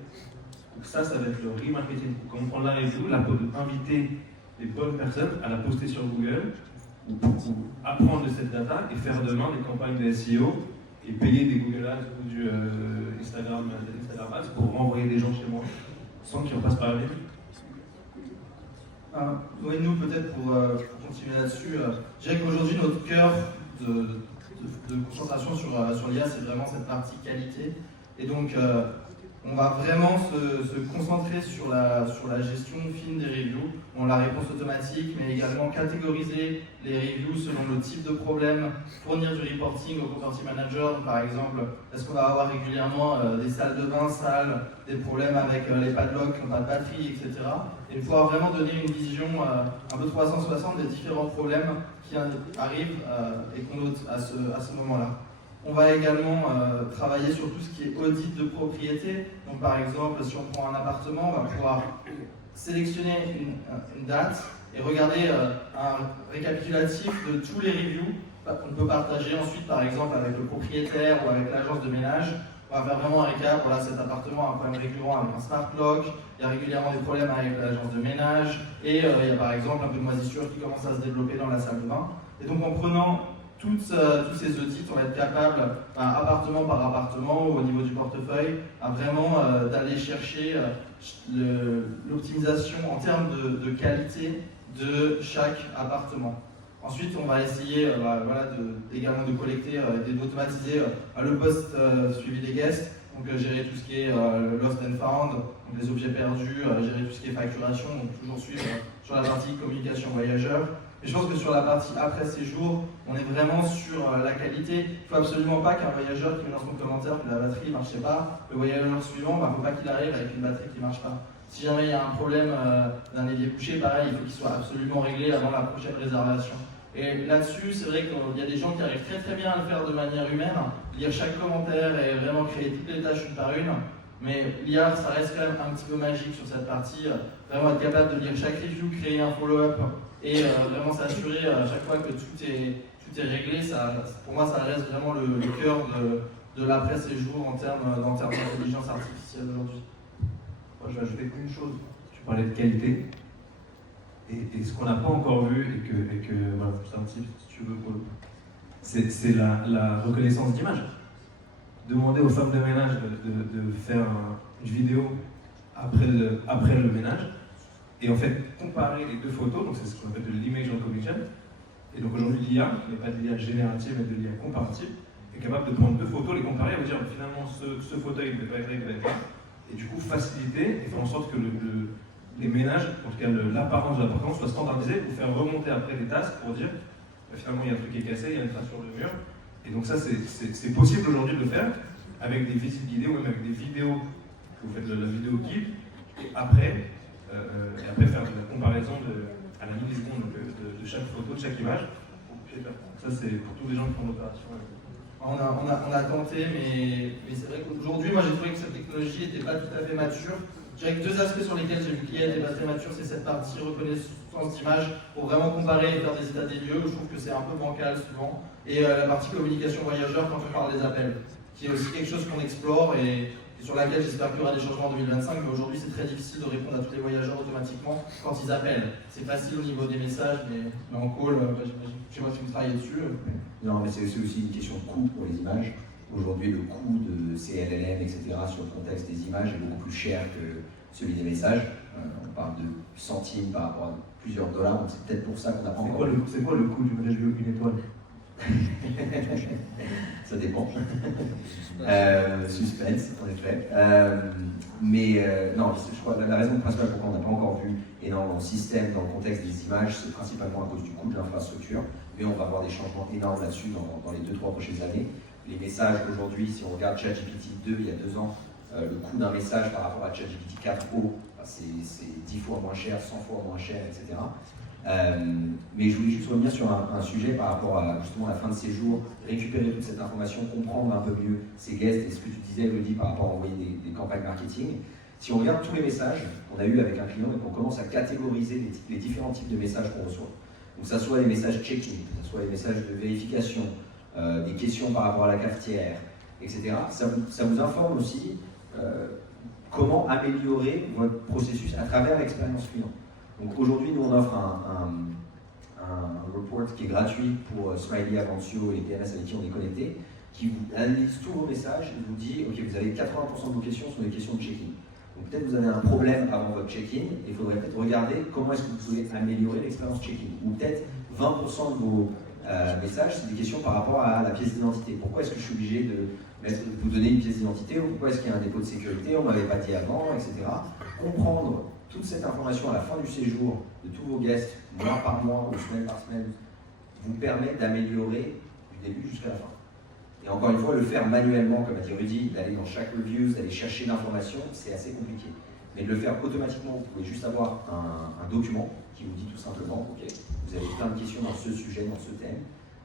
Donc ça va être le remarketing. Comment prendre la review, inviter les bonnes personnes à la poster sur Google, ou apprendre de cette data et faire demain des campagnes de SEO et payer des Google Ads ou du Instagram Ads pour renvoyer des gens chez moi sans qu'ils repassent par la review. Oui, nous peut-être pour continuer là-dessus, je dirais qu'aujourd'hui notre cœur de concentration sur l'IA, c'est vraiment cette partie qualité. Et donc on va vraiment se concentrer sur la gestion fine des reviews, la réponse automatique, mais également catégoriser les reviews selon le type de problème, fournir du reporting au property manager. Donc, par exemple, est-ce qu'on va avoir régulièrement des salles de bain sales, des problèmes avec les padlocks qui n'ont pas de batterie, etc. Et pouvoir vraiment donner une vision un peu 360 des différents problèmes qui arrivent et qu'on note à ce moment-là. On va également travailler sur tout ce qui est audit de propriété. Donc par exemple, si on prend un appartement, on va pouvoir sélectionner une date et regarder un récapitulatif de tous les reviews qu'on peut partager ensuite par exemple avec le propriétaire ou avec l'agence de ménage. On va faire vraiment un récap, voilà, cet appartement a un problème récurrent avec un smart lock, il y a régulièrement des problèmes avec l'agence de ménage et il y a par exemple un peu de moisissure qui commence à se développer dans la salle de bain. Et donc en prenant tous ces audits, on va être capable, appartement par appartement, au niveau du portefeuille, vraiment d'aller chercher l'optimisation en termes de qualité de chaque appartement. Ensuite, on va essayer également de collecter et d'automatiser le post-suivi des guests, donc gérer tout ce qui est lost and found, donc les objets perdus, gérer tout ce qui est facturation, donc toujours suivre sur la partie communication voyageur. Et je pense que sur la partie après séjour, on est vraiment sur la qualité. Il ne faut absolument pas qu'un voyageur qui met dans son commentaire que la batterie ne marchait pas, le voyageur suivant, il ne faut pas qu'il arrive avec une batterie qui ne marche pas. Si jamais il y a un problème d'un évier couché, pareil, il faut qu'il soit absolument réglé avant la prochaine réservation. Et là-dessus, c'est vrai qu'il y a des gens qui arrivent très très bien à le faire de manière humaine, lire chaque commentaire et vraiment créer toutes les tâches une par une. Mais l'IA, ça reste quand même un petit peu magique sur cette partie. Vraiment être capable de lire chaque review, créer un follow-up et vraiment s'assurer à chaque fois que tout est réglé. Pour moi, ça reste vraiment le cœur de l'après-séjour en termes d'intelligence artificielle aujourd'hui. Moi, je vais ajouter une chose. tu parlais de qualité. Et ce qu'on n'a pas encore vu, et que voilà, c'est un type, si tu veux, c'est la reconnaissance d'image. Demander aux femmes de ménage de faire une vidéo après le ménage, et en fait comparer les deux photos, donc c'est ce qu'on appelle de l'image recognition. Et donc aujourd'hui l'IA, qui n'est pas de l'IA générative mais de l'IA comparative, est capable de prendre deux photos, les comparer et vous dire finalement ce fauteuil ne peut pas être là, il peut être là. Et du coup faciliter et faire en sorte que les ménages, en tout cas l'apparence de l'appartement, soit standardisée pour faire remonter après des tasks pour dire finalement il y a un truc qui est cassé, il y a une trace sur le mur. Et donc ça c'est possible aujourd'hui de le faire avec des visites guidées ou même avec des vidéos, que vous faites la vidéo guide, et après faire de la comparaison à la milliseconde de chaque photo, de chaque image. Ça c'est pour tous les gens qui font l'opération. On a tenté, mais c'est vrai qu'aujourd'hui, moi j'ai trouvé que cette technologie n'était pas tout à fait mature. Je dirais que deux aspects sur lesquels j'ai vu qu'il n'était pas très mature, c'est cette partie reconnaissance d'image pour vraiment comparer et faire des états des lieux. Je trouve que c'est un peu bancal souvent. Et la partie communication voyageur quand on parle des appels, qui est aussi quelque chose qu'on explore et sur laquelle j'espère qu'il y aura des changements en 2025. Mais aujourd'hui, c'est très difficile de répondre à tous les voyageurs automatiquement quand ils appellent. C'est facile au niveau des messages, mais en call, je sais pas si vous travaillez dessus. Non, mais c'est aussi une question de coût pour les images. Aujourd'hui, le coût de ces LLM, etc., sur le contexte des images est beaucoup plus cher que celui des messages. On parle de centimes par rapport à plusieurs dollars, donc c'est peut-être pour ça qu'on n'a pas encore... C'est quoi le coût du message d'une étoile? Ça dépend. Suspense, en effet. Non, je crois que la raison principale pourquoi on n'a pas encore vu énormément de système dans le contexte des images, c'est principalement à cause du coût de l'infrastructure. Mais on va avoir des changements énormes là-dessus dans les 2-3 prochaines années. Les messages aujourd'hui, si on regarde ChatGPT 2 il y a 2 ans, le coût d'un message par rapport à ChatGPT 4o, c'est 10 fois moins cher, 100 fois moins cher, etc. Mais je voulais juste revenir sur un sujet par rapport à justement la fin de séjour, récupérer toute cette information, comprendre un peu mieux ces guests et ce que tu disais, Elodie, par rapport à envoyer des campagnes marketing. Si on regarde tous les messages qu'on a eu avec un client et qu'on commence à catégoriser les différents types de messages qu'on reçoit, donc ça soit les messages check-in, que ce soit les messages de vérification, des questions par rapport à la cafetière, etc. Ça vous informe aussi comment améliorer votre processus à travers l'expérience client. Donc aujourd'hui, nous on offre un report qui est gratuit pour Smiley, Avancio et les PMS avec qui on est connecté, qui vous analyse tous vos messages et vous dit ok, vous avez 80% de vos questions sont des questions de check-in. Donc peut-être vous avez un problème avant votre check-in, et il faudrait peut-être regarder comment est-ce que vous pouvez améliorer l'expérience check-in. Ou peut-être 20% de vos messages, c'est des questions par rapport à la pièce d'identité. Pourquoi est-ce que je suis obligé de vous donner une pièce d'identité, ou pourquoi est-ce qu'il y a un dépôt de sécurité, on ne m'avait pas dit avant, etc. Comprendre toute cette information à la fin du séjour de tous vos guests, mois par mois ou semaine par semaine, vous permet d'améliorer du début jusqu'à la fin. Et encore une fois, le faire manuellement, comme a dit Rudy, d'aller dans chaque review, d'aller chercher l'information, c'est assez compliqué. Mais de le faire automatiquement, vous pouvez juste avoir un document qui vous dit tout simplement, ok, vous avez plein de questions dans ce sujet, dans ce thème,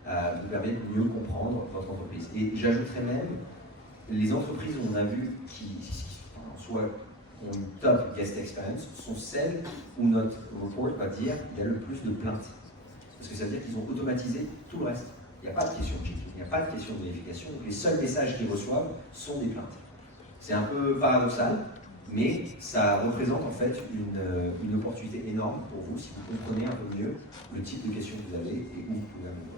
vous permet de mieux comprendre votre entreprise. Et j'ajouterais même, les entreprises où on a vu qui soit ont une top guest experience sont celles où notre report va dire il y a le plus de plaintes. Parce que ça veut dire qu'ils ont automatisé tout le reste. Il n'y a pas de question de check-in, il n'y a pas de question de vérification, donc les seuls messages qu'ils reçoivent sont des plaintes. C'est un peu paradoxal, mais ça représente en fait une opportunité énorme pour vous si vous comprenez un peu mieux le type de questions que vous avez et où vous pouvez améliorer.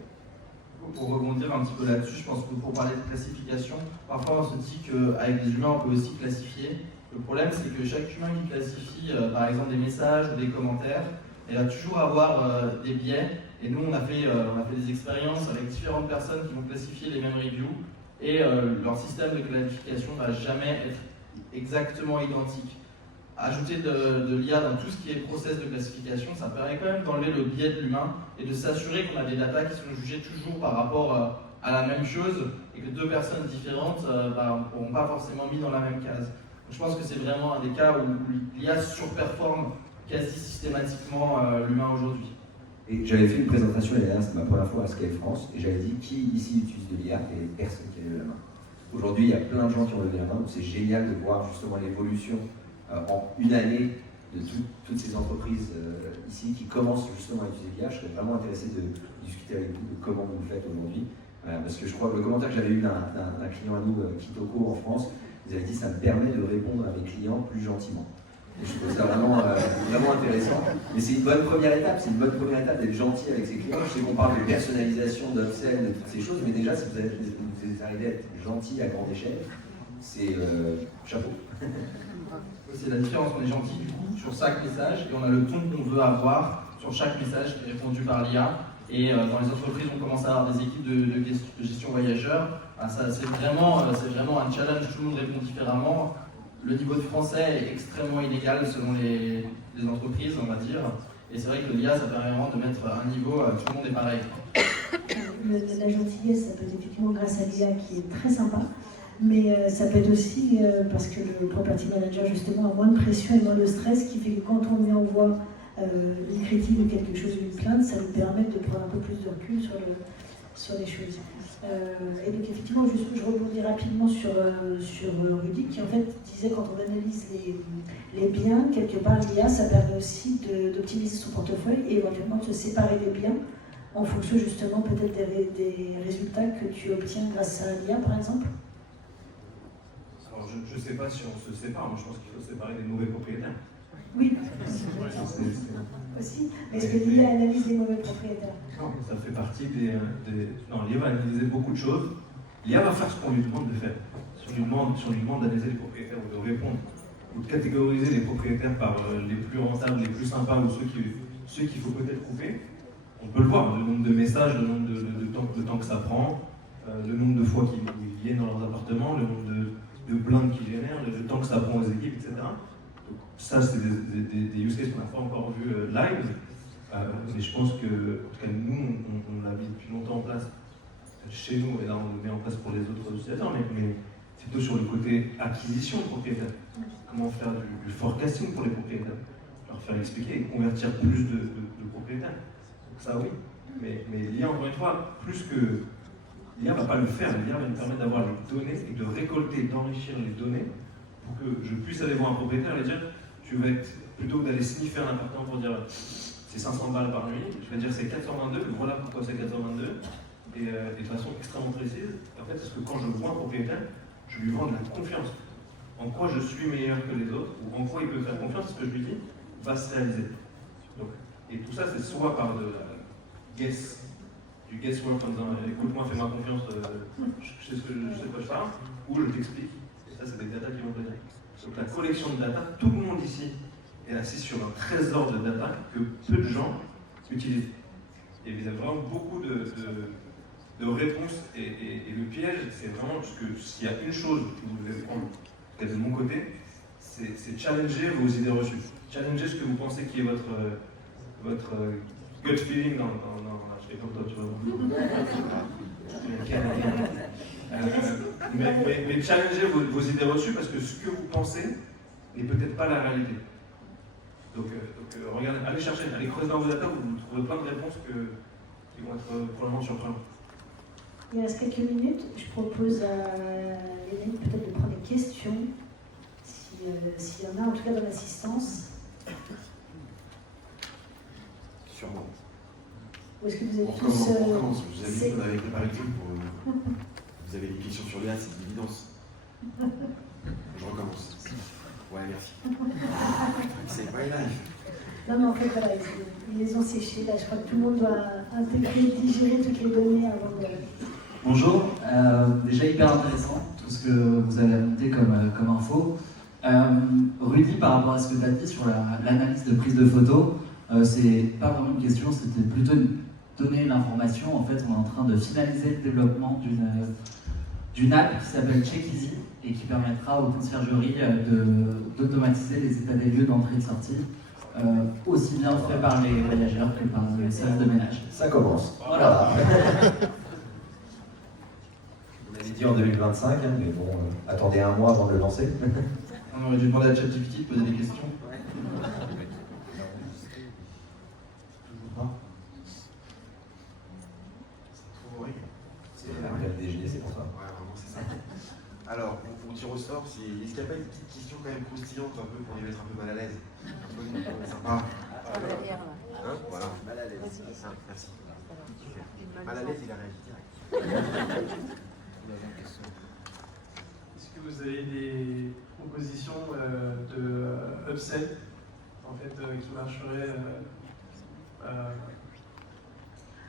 Pour rebondir un petit peu là-dessus, je pense que pour parler de classification, parfois on se dit qu'avec des humains on peut aussi classifier. Le problème c'est que chaque humain qui classifie par exemple des messages ou des commentaires, il va toujours avoir des biais. Et nous on a fait des expériences avec différentes personnes qui vont classifier les mêmes reviews et leur système de classification ne va jamais être exactement identique. Ajouter de l'IA dans tout ce qui est process de classification, ça permet quand même d'enlever le biais de l'humain et de s'assurer qu'on a des datas qui sont jugées toujours par rapport à la même chose et que deux personnes différentes ne pourront pas forcément mis dans la même case. Donc, je pense que c'est vraiment un des cas où l'IA surperforme quasi systématiquement l'humain aujourd'hui. Et j'avais fait une présentation l'année dernière, c'était ma première fois à Scale France, et j'avais dit qui ici utilise de l'IA, et personne qui a levé la main. Aujourd'hui, il y a plein de gens qui ont levé la main, donc c'est génial de voir justement l'évolution en une année de toutes ces entreprises ici qui commencent justement à utiliser l'IA. Je serais vraiment intéressé de discuter avec vous de comment vous le faites aujourd'hui, parce que je crois que le commentaire que j'avais eu d'un client à nous, Kitoko en France, vous avez dit ça me permet de répondre à mes clients plus gentiment. Et je trouve ça vraiment intéressant. Mais c'est une bonne première étape, d'être gentil avec ses clients. Je sais qu'on parle de personnalisation, d'upsell, de toutes ces choses, mais déjà, si vous arrivez à être gentil à grande échelle, c'est chapeau. C'est la différence, on est gentil du coup sur chaque message et on a le ton qu'on veut avoir sur chaque message qui est répondu par l'IA. Et dans les entreprises, on commence à avoir des équipes de gestion voyageurs. C'est vraiment un challenge, tout le monde répond différemment. Le niveau de français est extrêmement inégal selon les entreprises, on va dire. Et c'est vrai que l'IA, ça permet vraiment de mettre un niveau, tout le monde est pareil. La gentillesse, ça peut être effectivement grâce à l'IA qui est très sympa. Mais ça peut être aussi parce que le property manager justement a moins de pression et moins de stress, qui fait que quand on lui envoie une critique ou quelque chose, une plainte, ça lui permet de prendre un peu plus de recul sur les choses. Et donc effectivement, je rebondis rapidement sur Rudy, qui en fait disait quand on analyse les biens, quelque part l'IA, ça permet aussi d'optimiser son portefeuille et éventuellement de se séparer des biens en fonction justement peut-être des résultats que tu obtiens grâce à l'IA par exemple. Alors, je ne sais pas si on se sépare, moi je pense qu'il faut se séparer des mauvais propriétaires. Oui, aussi. Mais est-ce que l'IA analyse les mauvais propriétaires? Non, ça fait partie Non, l'IA va analyser beaucoup de choses. L'IA va faire ce qu'on lui demande de faire. Si on lui demande d'analyser les propriétaires ou de répondre, ou de catégoriser les propriétaires par les plus rentables, les plus sympas, ou ceux qu'il faut peut-être couper, on peut le voir, le nombre de messages, le nombre de temps que ça prend, le nombre de fois qu'ils viennent dans leurs appartements, le nombre de plaintes qu'ils génèrent, le temps que ça prend aux équipes, etc. Donc, ça, c'est des use cases qu'on n'a pas encore vu live, mais je pense que, en tout cas, nous, on l'a mis depuis longtemps en place chez nous, et là, on le met en place pour les autres utilisateurs, mais c'est plutôt sur le côté acquisition de propriétaires. Comment faire du forecasting pour les propriétaires, leur faire expliquer et convertir plus de propriétaires. Donc ça, oui, mais l'IA, encore une fois, plus que l'IA ne va pas le faire, l'IA va nous permettre d'avoir les données et de récolter, d'enrichir les données pour que je puisse aller voir un propriétaire et dire, plutôt que d'aller sniffer un appartement pour dire c'est 500 balles par nuit, je vais dire c'est 422, voilà pourquoi c'est 422, et de façon extrêmement précise. En fait, parce que quand je vois un propriétaire, je lui vends de la confiance. En quoi je suis meilleur que les autres, ou en quoi il peut faire confiance, ce que je lui dis va se réaliser. Donc, et tout ça, c'est soit par du guesswork en disant écoute-moi, fais-moi confiance, je sais quoi je parle, ou je t'explique. Et ça, c'est des data qui vont venir. Donc la collection de data, tout le monde ici est assis sur un trésor de data que peu de gens utilisent. Et il y a vraiment beaucoup de réponses. Et le piège, c'est vraiment que s'il y a une chose que vous devez prendre, de mon côté, c'est challenger vos idées reçues. Challenger ce que vous pensez qui est votre gut feeling dans je sais pas toi, tu vois. Mais challenger vos idées reçues parce que ce que vous pensez n'est peut-être pas la réalité. Donc regardez, allez chercher, allez creuser dans vos data, vous trouverez plein de réponses qui vont être probablement surprenantes. Il reste quelques minutes. Je propose à Hélène peut-être de prendre des questions, s'il y en a, en tout cas dans l'assistance. Sûrement. Ou est-ce que vous avez On tous... recommence. Vous avez dit qu'on avait préparé le truc pour... Vous avez des questions sur l'IA, c'est de l'évidence. Je recommence. Ouais, merci. C'est pas live. Non, mais en fait, voilà, ils les ont séchés. Là, je crois que tout le monde doit intégrer, digérer toutes les données avant de... Bonjour, déjà hyper intéressant tout ce que vous avez monté comme info. Rudy, par rapport à ce que tu as dit sur l'analyse de prise de photos, c'est pas vraiment une question, c'était plutôt donner une information. En fait, on est en train de finaliser le développement d'une app qui s'appelle CheckEasy et qui permettra aux conciergeries d'automatiser les états des lieux d'entrée et de sortie, aussi bien fait par les voyageurs que par les services de ménage. Ça commence. Voilà. On avait dit en 2025, hein, mais bon, attendez un mois avant de le lancer. On aurait dû demander à ChatGPT de poser des questions. C'est la période déjeuner, c'est pour ça. Ouais, vraiment, c'est ça. Alors, on tire au sort, est-ce qu'il n'y a pas une petite question quand même croustillante un peu pour les mettre un peu mal à l'aise? Un peu sympa. Hein, voilà. Mal à l'aise. Ah, merci. Mal à l'aise, il a réagi direct. Est-ce que vous avez des propositions de d'upsell en fait, qui marcherait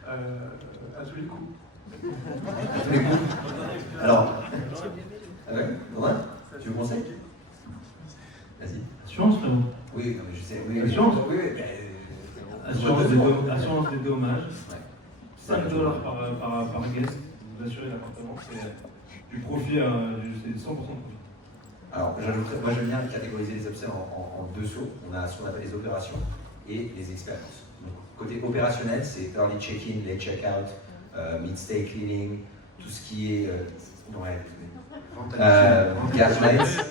à tous les coups. Alors, Romain, tu veux commencer? Vas-y. Assurance, frérot. Oui, non, mais je sais. Oui, Assurance. Oui, Assurance des dommages. Ouais. 5 $ par guest, vous assurez l'appartement, c'est du profit, c'est 100% de profit. Alors, moi j'aime bien catégoriser les upsells en deux sauts. On a ce qu'on appelle les opérations et les expériences. Donc, côté opérationnel, c'est early check-in, late check-out, mid-stay cleaning, tout ce qui est. Gas lights.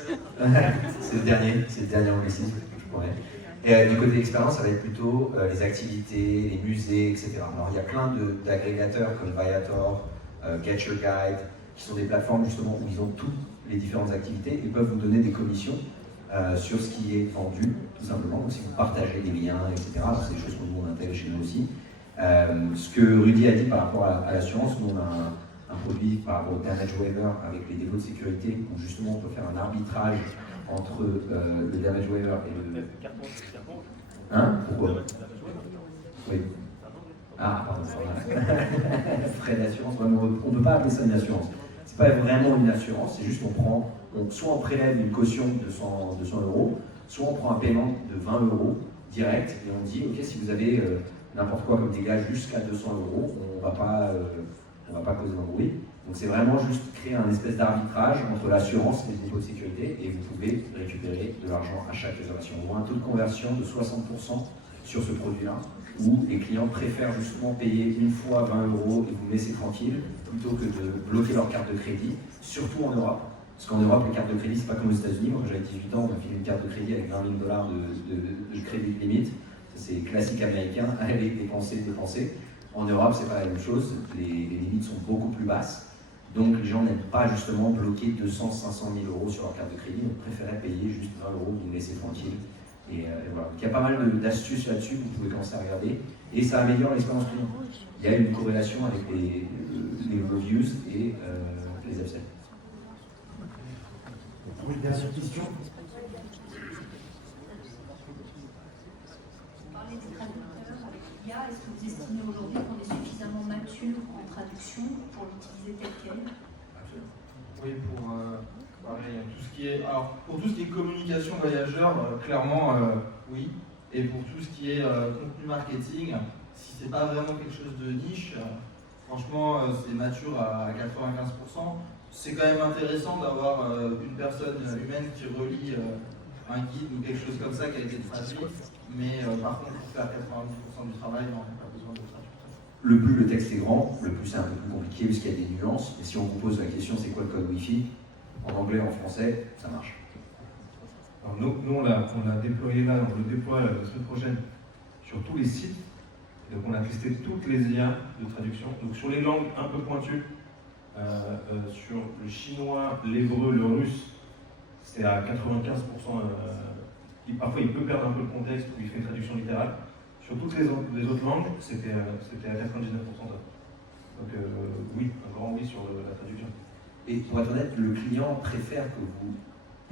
C'est le dernier anglicisme, je pourrais. Et du côté expérience, ça va être plutôt les activités, les musées, etc. Alors il y a plein d'agrégateurs comme Viator, Get Your Guide, qui sont des plateformes justement où ils ont toutes les différentes activités et peuvent vous donner des commissions sur ce qui est vendu, tout simplement. Donc si vous partagez des liens, etc. Alors c'est des choses que nous on intègre chez nous aussi. Ce que Rudy a dit par rapport à l'assurance, nous on a un produit par rapport au damage waiver avec les défauts de sécurité où justement on peut faire un arbitrage entre le damage waiver et le... Hein? Pourquoi? Oui. Ah, pardon. Frais d'assurance, on ne peut pas appeler ça une assurance. C'est pas vraiment une assurance, c'est juste qu'on prend, soit on prélève une caution de 100 €, soit on prend un paiement de 20 € direct et on dit, ok, si vous avez n'importe quoi comme dégâts jusqu'à 200 €, on va pas causer d'embrouille. Donc c'est vraiment juste créer un espèce d'arbitrage entre l'assurance et les dépôts de sécurité et vous pouvez récupérer de l'argent à chaque réservation. On voit un taux de conversion de 60% sur ce produit-là où les clients préfèrent justement payer une fois 20 € et vous laisser tranquille plutôt que de bloquer leur carte de crédit, surtout en Europe. Parce qu'en Europe, les cartes de crédit, c'est pas comme aux États-Unis. Moi, quand j'avais 18 ans, on m'a filé une carte de crédit avec 20 000 $ de crédit limite. C'est classique américain, aller dépenser. En Europe, c'est pas la même chose. Les limites sont beaucoup plus basses. Donc les gens n'aiment pas justement bloquer 200, 500 000 € sur leur carte de crédit, donc préféraient payer juste 20 €, vous laisser tranquille. Et voilà. Donc il y a pas mal d'astuces là-dessus que vous pouvez commencer à regarder et ça améliore l'expérience client. Il y a une corrélation avec les reviews et les upsells. Oui, dernière question. Vous parlez des traducteurs avec l'IA. Est-ce que vous estimez aujourd'hui qu'on est suffisamment mature en traduction pour l'utiliser tel quel? Oui, pour pareil, tout ce qui est, alors, pour tout ce qui est communication voyageur, clairement, oui. Et pour tout ce qui est contenu marketing, si c'est pas vraiment quelque chose de niche, franchement, c'est mature à 95%. C'est quand même intéressant d'avoir une personne humaine qui relie un guide ou quelque chose comme ça qui a été traduit. Mais par contre, pour faire 90% du travail, non, on n'a pas besoin de traducteur. Le plus le texte est grand, le plus c'est un peu plus compliqué puisqu'il y a des nuances. Et si on vous pose la question c'est quoi le code Wi-Fi, en anglais, en français, ça marche. Alors nous on l'a déployé là, on le déploie la semaine prochaine sur tous les sites. Et donc on a testé toutes les IA de traduction. Donc sur les langues un peu pointues, sur le chinois, l'hébreu, le russe, c'est à 95%. Parfois il peut perdre un peu le contexte où il fait une traduction littérale. Sur toutes les autres langues, c'était à 99%. Donc oui, un grand oui sur la traduction. Et pour être honnête, le client préfère que vous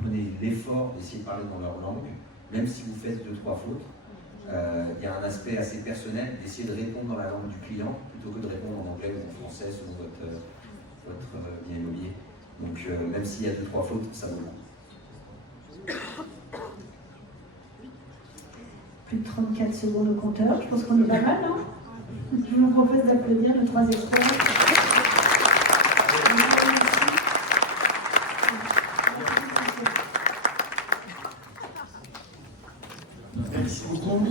prenez l'effort d'essayer de parler dans leur langue, même si vous faites 2-3 fautes. Il y a un aspect assez personnel d'essayer de répondre dans la langue du client plutôt que de répondre en anglais ou en français selon votre bien immobilier. Donc même s'il y a 2-3 fautes, ça vaut le coup. Plus de 34 secondes au compteur, je pense qu'on est pas mal, non? Je vous propose d'applaudir nos 3 experts. Merci beaucoup.